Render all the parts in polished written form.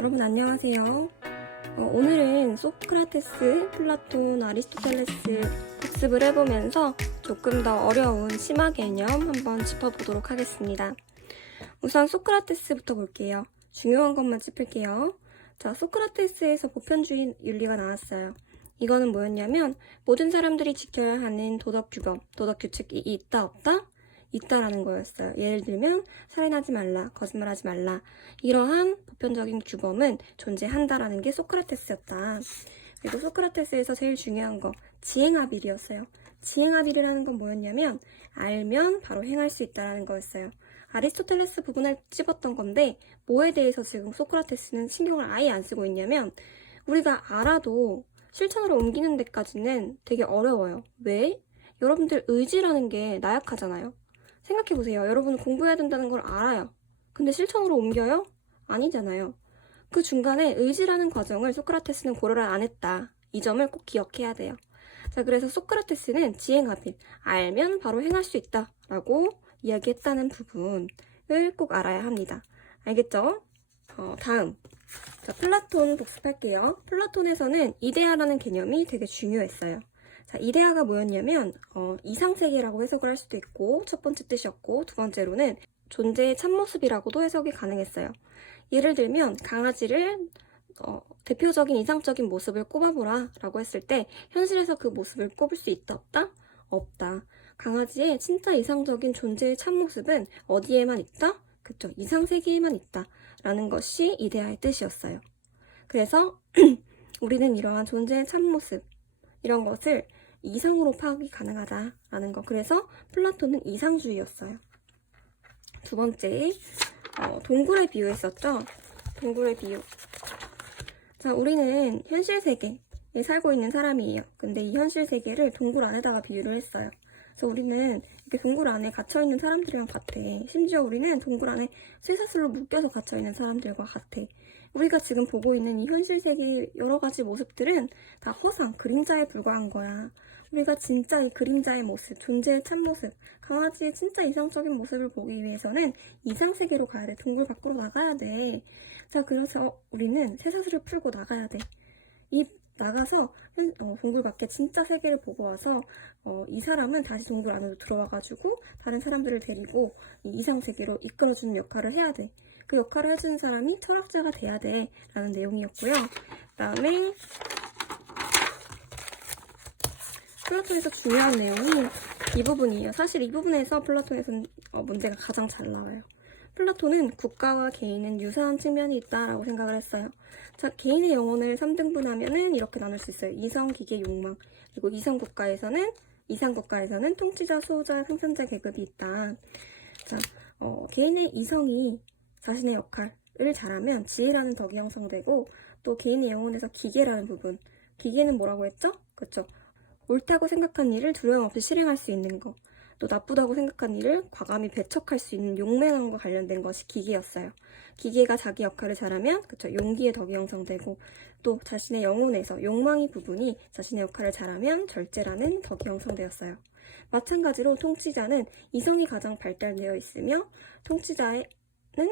여러분 안녕하세요. 오늘은 소크라테스, 플라톤, 아리스토텔레스 복습을 해보면서 조금 더 어려운 심화 개념 한번 짚어보도록 하겠습니다. 우선 소크라테스부터 볼게요. 중요한 것만 짚을게요. 자, 소크라테스에서 보편주의 윤리가 나왔어요. 이거는 뭐였냐면 모든 사람들이 지켜야 하는 도덕 규범, 도덕 규칙이 있다 없다? 있다라는 거였어요. 예를 들면 살인하지 말라, 거짓말하지 말라, 이러한 보편적인 규범은 존재한다라는 게 소크라테스였다. 그리고 소크라테스에서 제일 중요한 거 지행합일이었어요. 지행합일이라는 건 뭐였냐면 알면 바로 행할 수 있다라는 거였어요. 아리스토텔레스 부분을 찝었던 건데 뭐에 대해서 지금 소크라테스는 신경을 아예 안 쓰고 있냐면 우리가 알아도 실천으로 옮기는 데까지는 되게 어려워요. 왜? 여러분들 의지라는 게 나약하잖아요. 생각해보세요. 여러분은 공부해야 된다는 걸 알아요. 근데 실천으로 옮겨요? 아니잖아요. 그 중간에 의지라는 과정을 소크라테스는 고려를 안 했다. 이 점을 꼭 기억해야 돼요. 자, 그래서 소크라테스는 지행합일, 알면 바로 행할 수 있다 라고 이야기했다는 부분을 꼭 알아야 합니다. 알겠죠? 다음. 자, 플라톤 복습할게요. 플라톤에서는 이데아라는 개념이 되게 중요했어요. 자, 이데아가 뭐였냐면 이상세계라고 해석을 할 수도 있고 첫 번째 뜻이었고 두 번째로는 존재의 참모습이라고도 해석이 가능했어요. 예를 들면 강아지를 대표적인 이상적인 모습을 꼽아보라 라고 했을 때 현실에서 그 모습을 꼽을 수 있다 없다? 없다. 강아지의 진짜 이상적인 존재의 참모습은 어디에만 있다? 그쵸, 이상세계에만 있다 라는 것이 이데아의 뜻이었어요. 그래서 우리는 이러한 존재의 참모습 이런 것을 이성으로 파악이 가능하다라는 거. 그래서 플라톤은 이상주의였어요. 두 번째, 동굴의 비유했었죠? 동굴의 비유. 자, 우리는 현실 세계에 살고 있는 사람이에요. 근데 이 현실 세계를 동굴 안에다가 비유를 했어요. 그래서 우리는 이렇게 동굴 안에 갇혀있는 사람들이랑 같아. 심지어 우리는 동굴 안에 쇠사슬로 묶여서 갇혀있는 사람들과 같아. 우리가 지금 보고 있는 이 현실 세계의 여러 가지 모습들은 다 허상, 그림자에 불과한 거야. 우리가 진짜 이 그림자의 모습, 존재의 참모습, 강아지의 진짜 이상적인 모습을 보기 위해서는 이상세계로 가야 돼. 동굴 밖으로 나가야 돼. 자, 그래서 우리는 쇠사슬을 풀고 나가야 돼. 나가서 동굴 밖에 진짜 세계를 보고 와서 이 사람은 다시 동굴 안으로 들어와가지고 다른 사람들을 데리고 이 이상세계로 이끌어주는 역할을 해야 돼. 그 역할을 해주는 사람이 철학자가 돼야 돼 라는 내용이었고요. 그 다음에 플라톤에서 중요한 내용이 이 부분이에요. 사실 이 부분에서 플라톤에서는 문제가 가장 잘 나와요. 플라톤은 국가와 개인은 유사한 측면이 있다라고 생각을 했어요. 자, 개인의 영혼을 3등분하면은 이렇게 나눌 수 있어요. 이성, 기계, 욕망. 그리고 이상국가에서는 통치자, 수호자, 생산자 계급이 있다. 자, 개인의 이성이 자신의 역할을 잘하면 지혜라는 덕이 형성되고 또 개인의 영혼에서 기계라는 부분. 기계는 뭐라고 했죠? 그쵸? 옳다고 생각한 일을 두려움 없이 실행할 수 있는 거. 또 나쁘다고 생각한 일을 과감히 배척할 수 있는 용맹함과 관련된 것이 기계였어요. 기계가 자기 역할을 잘하면 그쵸, 용기의 덕이 형성되고 또 자신의 영혼에서 욕망의 부분이 자신의 역할을 잘하면 절제라는 덕이 형성되었어요. 마찬가지로 통치자는 이성이 가장 발달되어 있으며 통치자는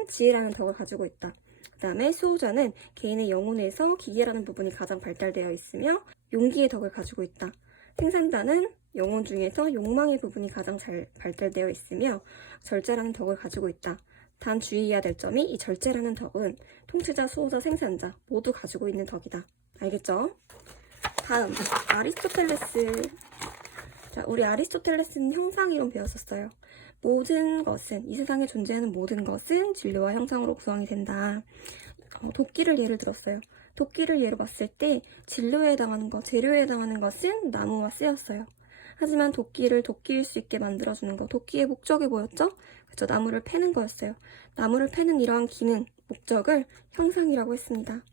지혜라는 덕을 가지고 있다. 그 다음에 수호자는 개인의 영혼에서 기계라는 부분이 가장 발달되어 있으며 용기의 덕을 가지고 있다. 생산자는 영혼 중에서 욕망의 부분이 가장 잘 발달되어 있으며 절제라는 덕을 가지고 있다. 단 주의해야 될 점이 이 절제라는 덕은 통치자, 수호자, 생산자 모두 가지고 있는 덕이다. 알겠죠? 다음, 아리스토텔레스. 자, 우리 아리스토텔레스는 형상이론 배웠었어요. 모든 것은, 이 세상에 존재하는 모든 것은 진료와 형상으로 구성이 된다. 도끼를 예를 들었어요. 도끼를 예로 봤을 때 진료에 해당하는 것, 재료에 해당하는 것은 나무와 쇠였어요. 하지만 도끼를 도끼일 수 있게 만들어주는 것, 도끼의 목적이 뭐였죠? 그쵸, 나무를 패는 거였어요. 나무를 패는 이러한 기능, 목적을 형상이라고 했습니다.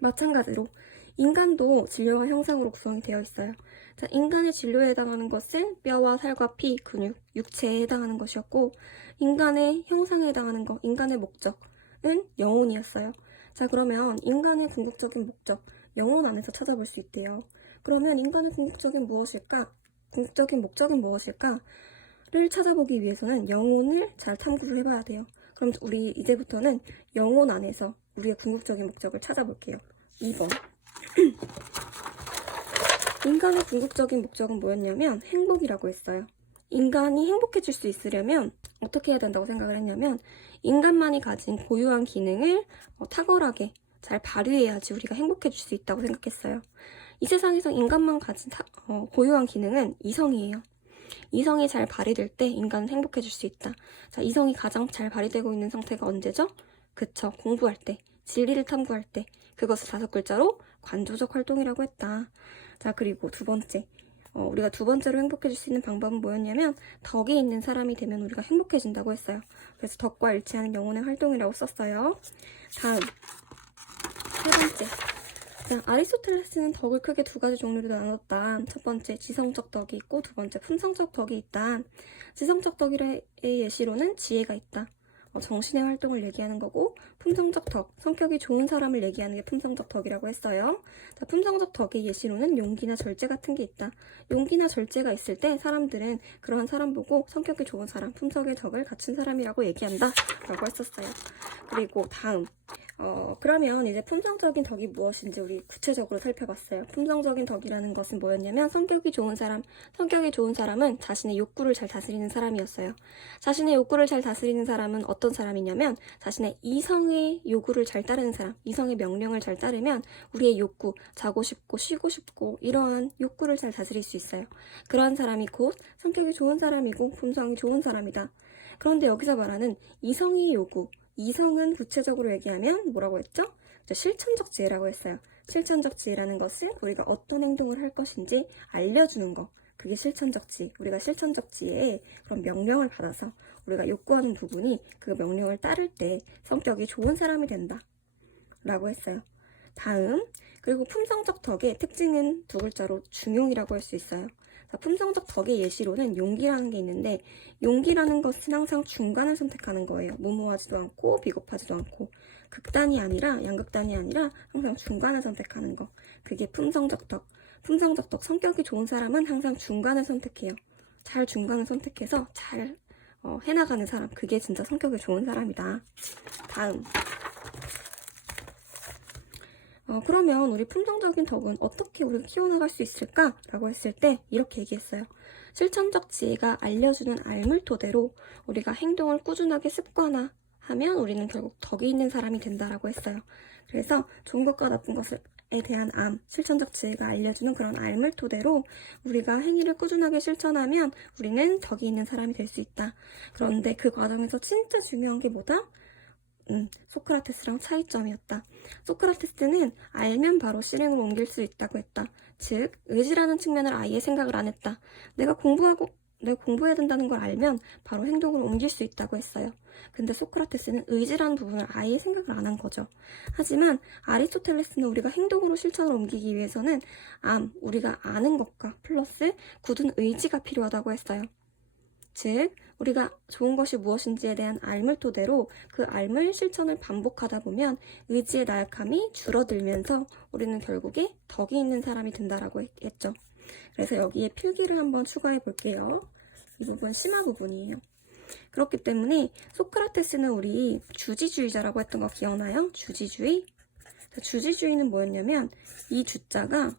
마찬가지로 인간도 진료와 형상으로 구성이 되어 있어요. 자, 인간의 진료에 해당하는 것은 뼈와 살과 피, 근육, 육체에 해당하는 것이었고 인간의 형상에 해당하는 것, 인간의 목적은 영혼이었어요. 자, 그러면 인간의 궁극적인 목적, 영혼 안에서 찾아볼 수 있대요. 그러면 인간의 궁극적인 목적은 무엇일까를 찾아보기 위해서는 영혼을 잘 탐구를 해봐야 돼요. 그럼 우리 이제부터는 영혼 안에서 우리의 궁극적인 목적을 찾아볼게요. 2번. 인간의 궁극적인 목적은 뭐였냐면 행복이라고 했어요. 인간이 행복해질 수 있으려면 어떻게 해야 된다고 생각을 했냐면 인간만이 가진 고유한 기능을 탁월하게 잘 발휘해야지 우리가 행복해질 수 있다고 생각했어요. 이 세상에서 인간만 가진 고유한 기능은 이성이에요. 이성이 잘 발휘될 때 인간은 행복해질 수 있다. 자, 이성이 가장 잘 발휘되고 있는 상태가 언제죠? 그쵸, 공부할 때, 진리를 탐구할 때. 그것을 5글자로 관조적 활동이라고 했다. 자, 그리고 두 번째. 우리가 두 번째로 행복해질 수 있는 방법은 뭐였냐면 덕이 있는 사람이 되면 우리가 행복해진다고 했어요. 그래서 덕과 일치하는 영혼의 활동이라고 썼어요. 다음, 세 번째. 자, 아리스토텔레스는 덕을 크게 두 가지 종류로 나눴다. 첫 번째, 지성적 덕이 있고 두 번째, 품성적 덕이 있다. 지성적 덕의 예시로는 지혜가 있다. 정신의 활동을 얘기하는 거고, 품성적 덕, 성격이 좋은 사람을 얘기하는 게 품성적 덕이라고 했어요. 자, 품성적 덕의 예시로는 용기나 절제 같은 게 있다. 용기나 절제가 있을 때 사람들은 그러한 사람 보고 성격이 좋은 사람, 품성의 덕을 갖춘 사람이라고 얘기한다. 라고 했었어요. 그리고 다음. 그러면 이제 품성적인 덕이 무엇인지 우리 구체적으로 살펴봤어요. 품성적인 덕이라는 것은 뭐였냐면 성격이 좋은 사람은 자신의 욕구를 잘 다스리는 사람이었어요. 자신의 욕구를 잘 다스리는 사람은 어떤 사람이냐면 자신의 이성의 요구를 잘 따르는 사람, 이성의 명령을 잘 따르면 우리의 욕구, 자고 싶고 쉬고 싶고 이러한 욕구를 잘 다스릴 수 있어요. 그러한 사람이 곧 성격이 좋은 사람이고 품성이 좋은 사람이다. 그런데 여기서 말하는 이성의 요구, 이성은 구체적으로 얘기하면 뭐라고 했죠? 실천적 지혜라고 했어요. 실천적 지혜라는 것은 우리가 어떤 행동을 할 것인지 알려주는 거. 그게 실천적 지혜. 우리가 실천적 지혜에 그런 명령을 받아서 우리가 욕구하는 부분이 그 명령을 따를 때 성격이 좋은 사람이 된다. 라고 했어요. 다음, 그리고 품성적 덕의 특징은 두 글자로 중용이라고 할 수 있어요. 자, 품성적 덕의 예시로는 용기라는 게 있는데 용기라는 것은 항상 중간을 선택하는 거예요. 무모하지도 않고 비겁하지도 않고 극단이 아니라 양극단이 아니라 항상 중간을 선택하는 거. 그게 품성적 덕. 품성적 덕, 성격이 좋은 사람은 항상 중간을 선택해요. 잘 중간을 선택해서 잘 해나가는 사람. 그게 진짜 성격이 좋은 사람이다. 다음. 그러면 우리 품성적인 덕은 어떻게 우리가 키워나갈 수 있을까? 라고 했을 때 이렇게 얘기했어요. 실천적 지혜가 알려주는 알물 토대로 우리가 행동을 꾸준하게 습관화하면 우리는 결국 덕이 있는 사람이 된다라고 했어요. 그래서 좋은 것과 나쁜 것에 대한 실천적 지혜가 알려주는 그런 알물 토대로 우리가 행위를 꾸준하게 실천하면 우리는 덕이 있는 사람이 될 수 있다. 그런데 그 과정에서 진짜 중요한 게 뭐다? 소크라테스랑 차이점이었다. 소크라테스는 알면 바로 실행으로 옮길 수 있다고 했다. 즉, 의지라는 측면을 아예 생각을 안 했다. 내가 공부해야 된다는 걸 알면 바로 행동으로 옮길 수 있다고 했어요. 근데 소크라테스는 의지라는 부분을 아예 생각을 안 한 거죠. 하지만 아리스토텔레스는 우리가 행동으로 실천을 옮기기 위해서는 우리가 아는 것과 플러스 굳은 의지가 필요하다고 했어요. 즉, 우리가 좋은 것이 무엇인지에 대한 알물 토대로 그 알물 실천을 반복하다 보면 의지의 나약함이 줄어들면서 우리는 결국에 덕이 있는 사람이 된다라고 했죠. 그래서 여기에 필기를 한번 추가해 볼게요. 이 부분 심화 부분이에요. 그렇기 때문에 소크라테스는 우리 주지주의자라고 했던 거 기억나요? 주지주의. 주지주의는 뭐였냐면 이 주자가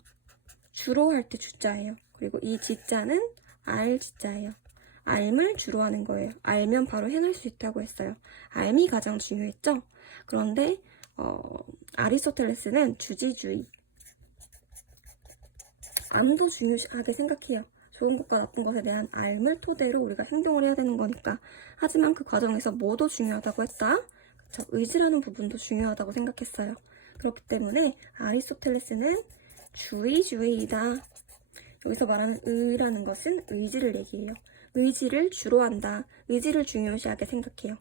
주로 할 때 주자예요. 그리고 이 지자는 알 지자예요. 알을 주로 하는 거예요. 알면 바로 해낼 수 있다고 했어요. 알미 가장 중요했죠? 그런데 아리스토텔레스는 주지주의. 암도 중요하게 생각해요. 좋은 것과 나쁜 것에 대한 알물 토대로 우리가 행동을 해야 되는 거니까. 하지만 그 과정에서 뭐도 중요하다고 했다? 그쵸? 의지라는 부분도 중요하다고 생각했어요. 그렇기 때문에 아리스토텔레스는 주의주의이다. 여기서 말하는 의라는 것은 의지를 얘기해요. 의지를 주로 한다. 의지를 중요시하게 생각해요.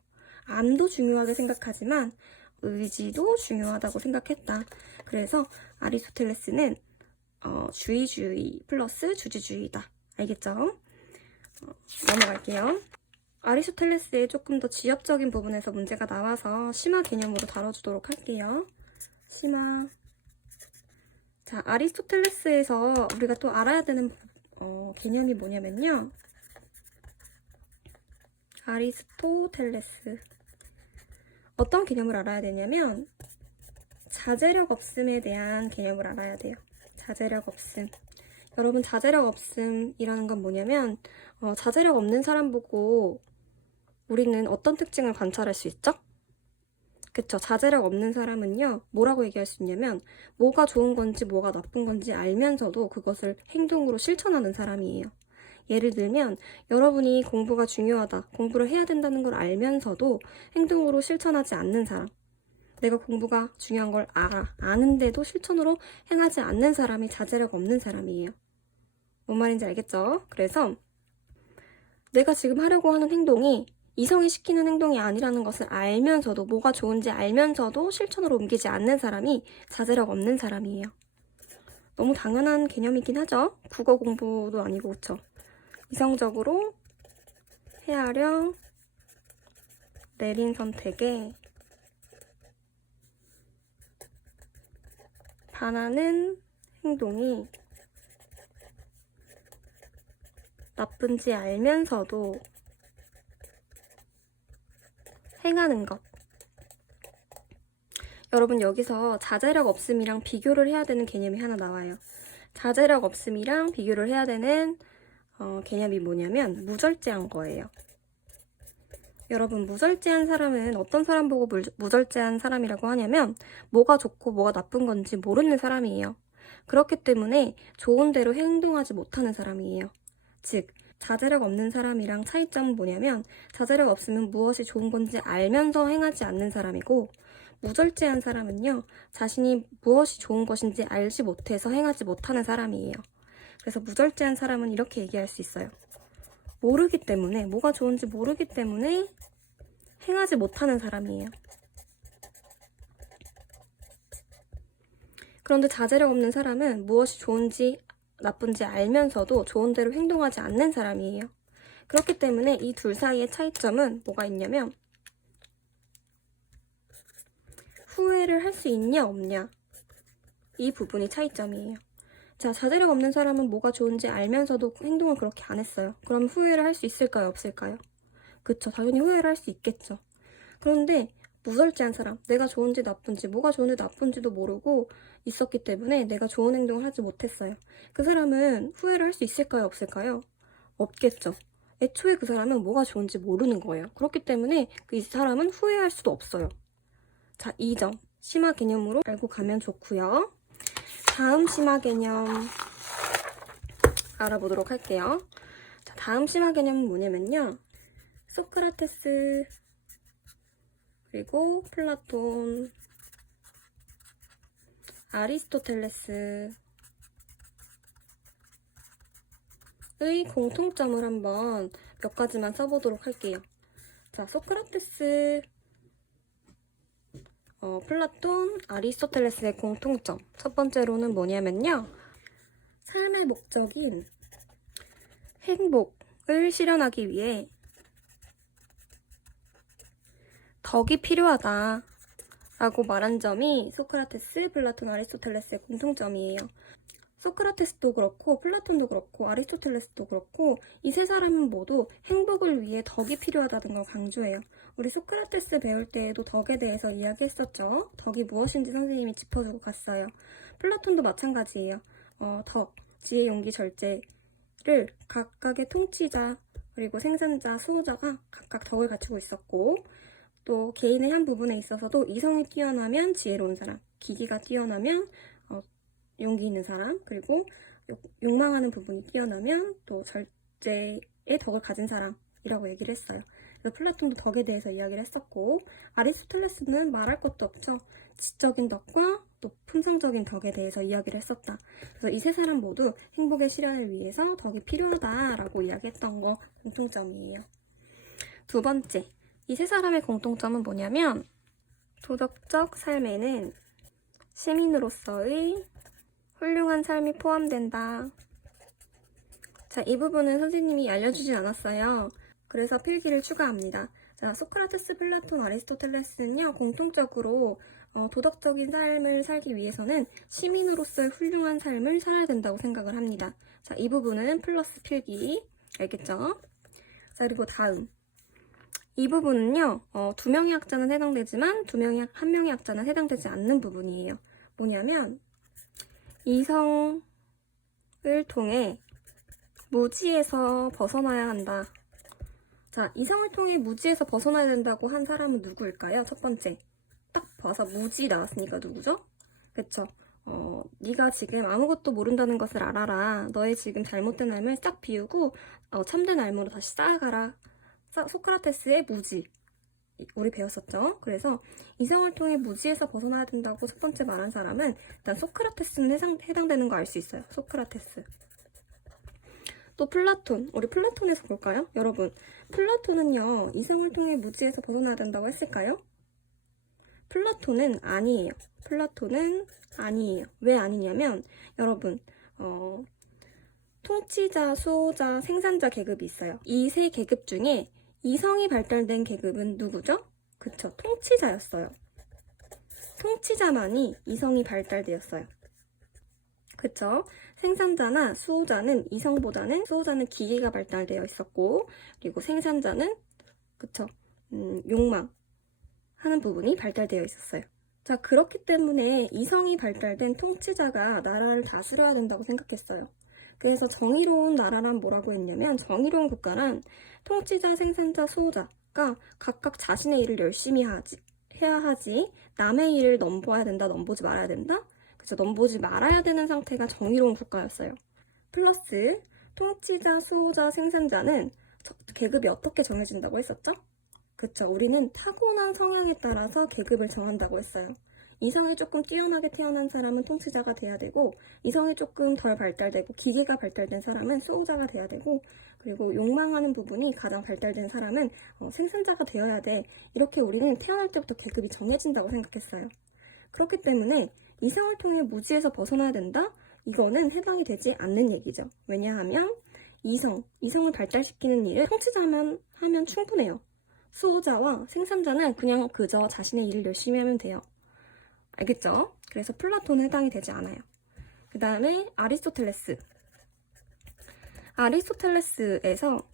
암도 중요하게 생각하지만 의지도 중요하다고 생각했다. 그래서 아리스토텔레스는 주의주의 플러스 주지주의다. 알겠죠? 넘어갈게요. 아리스토텔레스의 조금 더 지역적인 부분에서 문제가 나와서 심화 개념으로 다뤄주도록 할게요. 심화. 자, 아리스토텔레스에서 우리가 또 알아야 되는 개념이 뭐냐면요. 아리스토텔레스. 어떤 개념을 알아야 되냐면 자제력 없음에 대한 개념을 알아야 돼요. 자제력 없음. 여러분, 자제력 없음이라는 건 뭐냐면 자제력 없는 사람 보고 우리는 어떤 특징을 관찰할 수 있죠? 그쵸? 자제력 없는 사람은요, 뭐라고 얘기할 수 있냐면 뭐가 좋은 건지 뭐가 나쁜 건지 알면서도 그것을 행동으로 실천하는 사람이에요. 예를 들면 여러분이 공부가 중요하다, 공부를 해야 된다는 걸 알면서도 행동으로 실천하지 않는 사람. 내가 공부가 중요한 걸 아는데도 실천으로 행하지 않는 사람이 자제력 없는 사람이에요. 뭔 말인지 알겠죠? 그래서 내가 지금 하려고 하는 행동이 이성이 시키는 행동이 아니라는 것을 알면서도, 뭐가 좋은지 알면서도 실천으로 옮기지 않는 사람이 자제력 없는 사람이에요. 너무 당연한 개념이긴 하죠? 국어 공부도 아니고, 그쵸? 이성적으로 헤아려 내린 선택에 반하는 행동이 나쁜지 알면서도 행하는 것. 여러분, 여기서 자제력 없음이랑 비교를 해야 되는 개념이 하나 나와요. 자제력 없음이랑 비교를 해야 되는 개념이 뭐냐면 무절제한 거예요. 여러분, 무절제한 사람은 어떤 사람 보고 무절제한 사람이라고 하냐면 뭐가 좋고 뭐가 나쁜 건지 모르는 사람이에요. 그렇기 때문에 좋은 대로 행동하지 못하는 사람이에요. 즉, 자제력 없는 사람이랑 차이점은 뭐냐면 자제력 없으면 무엇이 좋은 건지 알면서 행하지 않는 사람이고, 무절제한 사람은요, 자신이 무엇이 좋은 것인지 알지 못해서 행하지 못하는 사람이에요. 그래서 무절제한 사람은 이렇게 얘기할 수 있어요. 모르기 때문에, 뭐가 좋은지 모르기 때문에 행하지 못하는 사람이에요. 그런데 자제력 없는 사람은 무엇이 좋은지 나쁜지 알면서도 좋은 대로 행동하지 않는 사람이에요. 그렇기 때문에 이 둘 사이의 차이점은 뭐가 있냐면 후회를 할 수 있냐 없냐, 이 부분이 차이점이에요. 자, 자제력 없는 사람은 뭐가 좋은지 알면서도 행동을 그렇게 안 했어요. 그럼 후회를 할 수 있을까요? 없을까요? 그쵸, 당연히 후회를 할 수 있겠죠. 그런데 무절제한 사람, 내가 좋은지 나쁜지, 뭐가 좋은지 나쁜지도 모르고 있었기 때문에 내가 좋은 행동을 하지 못했어요. 그 사람은 후회를 할 수 있을까요? 없을까요? 없겠죠. 애초에 그 사람은 뭐가 좋은지 모르는 거예요. 그렇기 때문에 이 사람은 후회할 수도 없어요. 자, 이 점 심화 개념으로 알고 가면 좋고요. 다음 심화 개념 알아보도록 할게요. 자, 다음 심화 개념은 뭐냐면요, 소크라테스, 그리고 플라톤, 아리스토텔레스의 공통점을 한번 몇 가지만 써보도록 할게요. 자, 소크라테스, 플라톤, 아리스토텔레스의 공통점. 첫 번째로는 뭐냐면요, 삶의 목적인 행복을 실현하기 위해 덕이 필요하다 라고 말한 점이 소크라테스, 플라톤, 아리스토텔레스의 공통점이에요. 소크라테스도 그렇고 플라톤도 그렇고 아리스토텔레스도 그렇고 이 세 사람은 모두 행복을 위해 덕이 필요하다는 걸 강조해요. 우리 소크라테스 배울 때에도 덕에 대해서 이야기했었죠. 덕이 무엇인지 선생님이 짚어주고 갔어요. 플라톤도 마찬가지예요. 덕, 지혜, 용기, 절제를 각각의 통치자, 그리고 생산자, 수호자가 각각 덕을 갖추고 있었고, 또 개인의 한 부분에 있어서도 이성이 뛰어나면 지혜로운 사람, 기기가 뛰어나면 용기 있는 사람, 그리고 욕망하는 부분이 뛰어나면 또 절제의 덕을 가진 사람이라고 얘기를 했어요. 그래서 플라톤도 덕에 대해서 이야기를 했었고, 아리스토텔레스는 말할 것도 없죠. 지적인 덕과 또 품성적인 덕에 대해서 이야기를 했었다. 그래서 이 세 사람 모두 행복의 실현을 위해서 덕이 필요하다라고 이야기했던 거 공통점이에요. 두 번째, 이 세 사람의 공통점은 뭐냐면 도덕적 삶에는 시민으로서의 훌륭한 삶이 포함된다. 자, 이 부분은 선생님이 알려주진 않았어요. 그래서 필기를 추가합니다. 자, 소크라테스, 플라톤, 아리스토텔레스는요, 공통적으로 도덕적인 삶을 살기 위해서는 시민으로서의 훌륭한 삶을 살아야 된다고 생각을 합니다. 자, 이 부분은 플러스 필기. 알겠죠? 자, 그리고 다음. 이 부분은요, 두 명의 학자는 해당되지만 한 명의 학자는 해당되지 않는 부분이에요. 뭐냐면 이성을 통해 무지에서 벗어나야 한다. 자, 이성을 통해 무지에서 벗어나야 된다고 한 사람은 누구일까요? 첫 번째, 딱 봐서 무지 나왔으니까 누구죠? 그쵸? 네가 지금 아무것도 모른다는 것을 알아라. 너의 지금 잘못된 알을 싹 비우고 참된 알무로 다시 쌓아가라. 소크라테스의 무지. 우리 배웠었죠? 그래서 이성을 통해 무지에서 벗어나야 된다고 첫 번째 말한 사람은 일단 소크라테스는 해당되는 거 알 수 있어요. 소크라테스. 또 플라톤. 우리 플라톤에서 볼까요? 여러분, 플라톤은요, 이성을 통해 무지에서 벗어나야 된다고 했을까요? 플라톤은 아니에요. 플라톤은 아니에요. 왜 아니냐면, 여러분, 통치자, 수호자, 생산자 계급이 있어요. 이 세 계급 중에 이성이 발달된 계급은 누구죠? 그쵸, 통치자였어요. 통치자만이 이성이 발달되었어요. 그쵸? 생산자나 수호자는 이성보다는 수호자는 기계가 발달되어 있었고, 그리고 생산자는 그쵸? 욕망 하는 부분이 발달되어 있었어요. 자, 그렇기 때문에 이성이 발달된 통치자가 나라를 다스려야 된다고 생각했어요. 그래서 정의로운 나라란 뭐라고 했냐면, 정의로운 국가란 통치자, 생산자, 수호자가 각각 자신의 일을 열심히 해야 하지, 남의 일을 넘보아야 된다, 넘보지 말아야 된다? 그래서 넘보지 말아야 되는 상태가 정의로운 국가였어요. 플러스 통치자, 수호자, 생산자는 계급이 어떻게 정해진다고 했었죠? 그쵸, 우리는 타고난 성향에 따라서 계급을 정한다고 했어요. 이성이 조금 뛰어나게 태어난 사람은 통치자가 돼야 되고, 이성이 조금 덜 발달되고 기계가 발달된 사람은 수호자가 돼야 되고, 그리고 욕망하는 부분이 가장 발달된 사람은 생산자가 되어야 돼. 이렇게 우리는 태어날 때부터 계급이 정해진다고 생각했어요. 그렇기 때문에 이성을 통해 무지에서 벗어나야 된다? 이거는 해당이 되지 않는 얘기죠. 왜냐하면 이성을 발달시키는 일을 통치자만 하면 충분해요. 수호자와 생산자는 그냥 그저 자신의 일을 열심히 하면 돼요. 알겠죠? 그래서 플라톤은 해당이 되지 않아요. 그 다음에 아리스토텔레스. 아리스토텔레스에서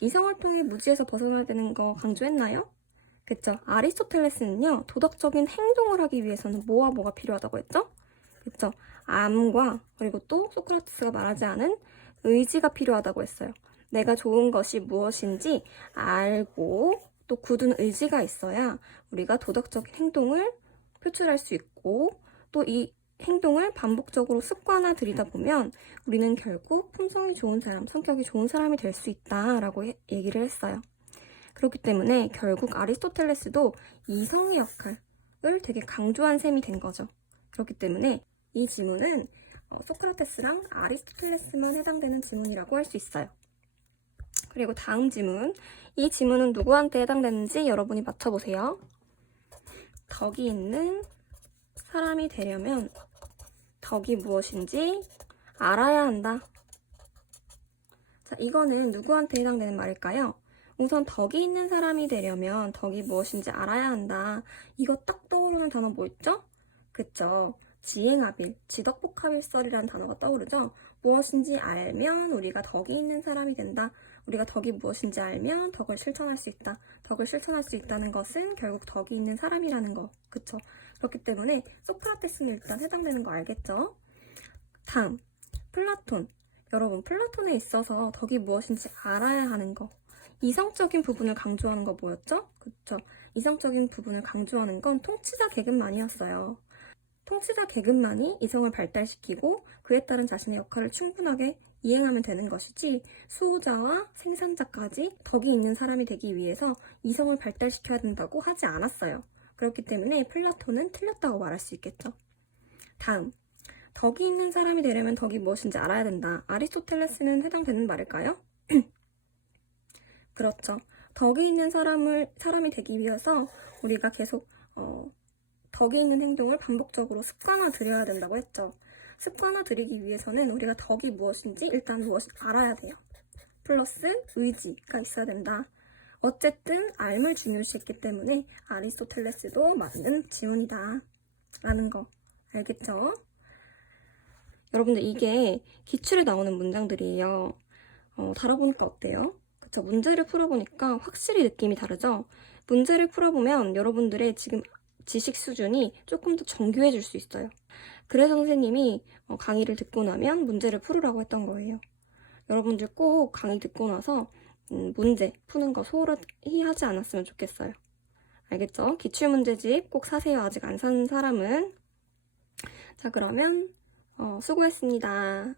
이성을 통해 무지에서 벗어나야 되는 거 강조했나요? 그쵸? 아리스토텔레스는요, 도덕적인 행동을 하기 위해서는 뭐와 뭐가 필요하다고 했죠? 그쵸? 암과, 그리고 또 소크라테스가 말하지 않은 의지가 필요하다고 했어요. 내가 좋은 것이 무엇인지 알고 또 굳은 의지가 있어야 우리가 도덕적인 행동을 표출할 수 있고, 또 이 행동을 반복적으로 습관화 들이다 보면 우리는 결국 품성이 좋은 사람, 성격이 좋은 사람이 될 수 있다라고 얘기를 했어요. 그렇기 때문에 결국 아리스토텔레스도 이성의 역할을 되게 강조한 셈이 된 거죠. 그렇기 때문에 이 지문은 소크라테스랑 아리스토텔레스만 해당되는 지문이라고 할 수 있어요. 그리고 다음 지문. 이 지문은 누구한테 해당되는지 여러분이 맞춰보세요. 덕이 있는 사람이 되려면 덕이 무엇인지 알아야 한다. 자, 이거는 누구한테 해당되는 말일까요? 우선 덕이 있는 사람이 되려면 덕이 무엇인지 알아야 한다. 이거 딱 떠오르는 단어 뭐 있죠? 그쵸? 지행합일, 지덕복합일설이라는 단어가 떠오르죠? 무엇인지 알면 우리가 덕이 있는 사람이 된다. 우리가 덕이 무엇인지 알면 덕을 실천할 수 있다. 덕을 실천할 수 있다는 것은 결국 덕이 있는 사람이라는 거. 그쵸? 그렇기 때문에 소크라테스는 일단 해당되는 거 알겠죠? 다음, 플라톤. 여러분, 플라톤에 있어서 덕이 무엇인지 알아야 하는 거. 이성적인 부분을 강조하는 거 뭐였죠? 그쵸? 이성적인 부분을 강조하는 건 통치자 계급만이었어요. 통치자 계급만이 이성을 발달시키고 그에 따른 자신의 역할을 충분하게 이행하면 되는 것이지, 수호자와 생산자까지 덕이 있는 사람이 되기 위해서 이성을 발달시켜야 된다고 하지 않았어요. 그렇기 때문에 플라톤은 틀렸다고 말할 수 있겠죠. 다음, 덕이 있는 사람이 되려면 덕이 무엇인지 알아야 된다. 아리스토텔레스는 해당되는 말일까요? 그렇죠. 덕이 있는 사람이 되기 위해서 우리가 계속 덕이 있는 행동을 반복적으로 습관화 들여야 된다고 했죠. 습관화 들이기 위해서는 우리가 덕이 무엇인지 일단 무엇인지 알아야 돼요. 플러스 의지가 있어야 된다. 어쨌든 알을 중요시했기 때문에 아리스토텔레스도 맞는 지문이다 라는 거 알겠죠? 여러분들 이게 기출에 나오는 문장들이에요. 다뤄보니까 어때요? 그쵸, 문제를 풀어보니까 확실히 느낌이 다르죠? 문제를 풀어보면 여러분들의 지금 지식 수준이 조금 더 정교해질 수 있어요. 그래서 선생님이 강의를 듣고 나면 문제를 풀으라고 했던 거예요. 여러분들 꼭 강의 듣고 나서 문제 푸는 거 소홀히 하지 않았으면 좋겠어요. 알겠죠? 기출문제집 꼭 사세요. 아직 안 산 사람은. 자, 그러면 수고했습니다.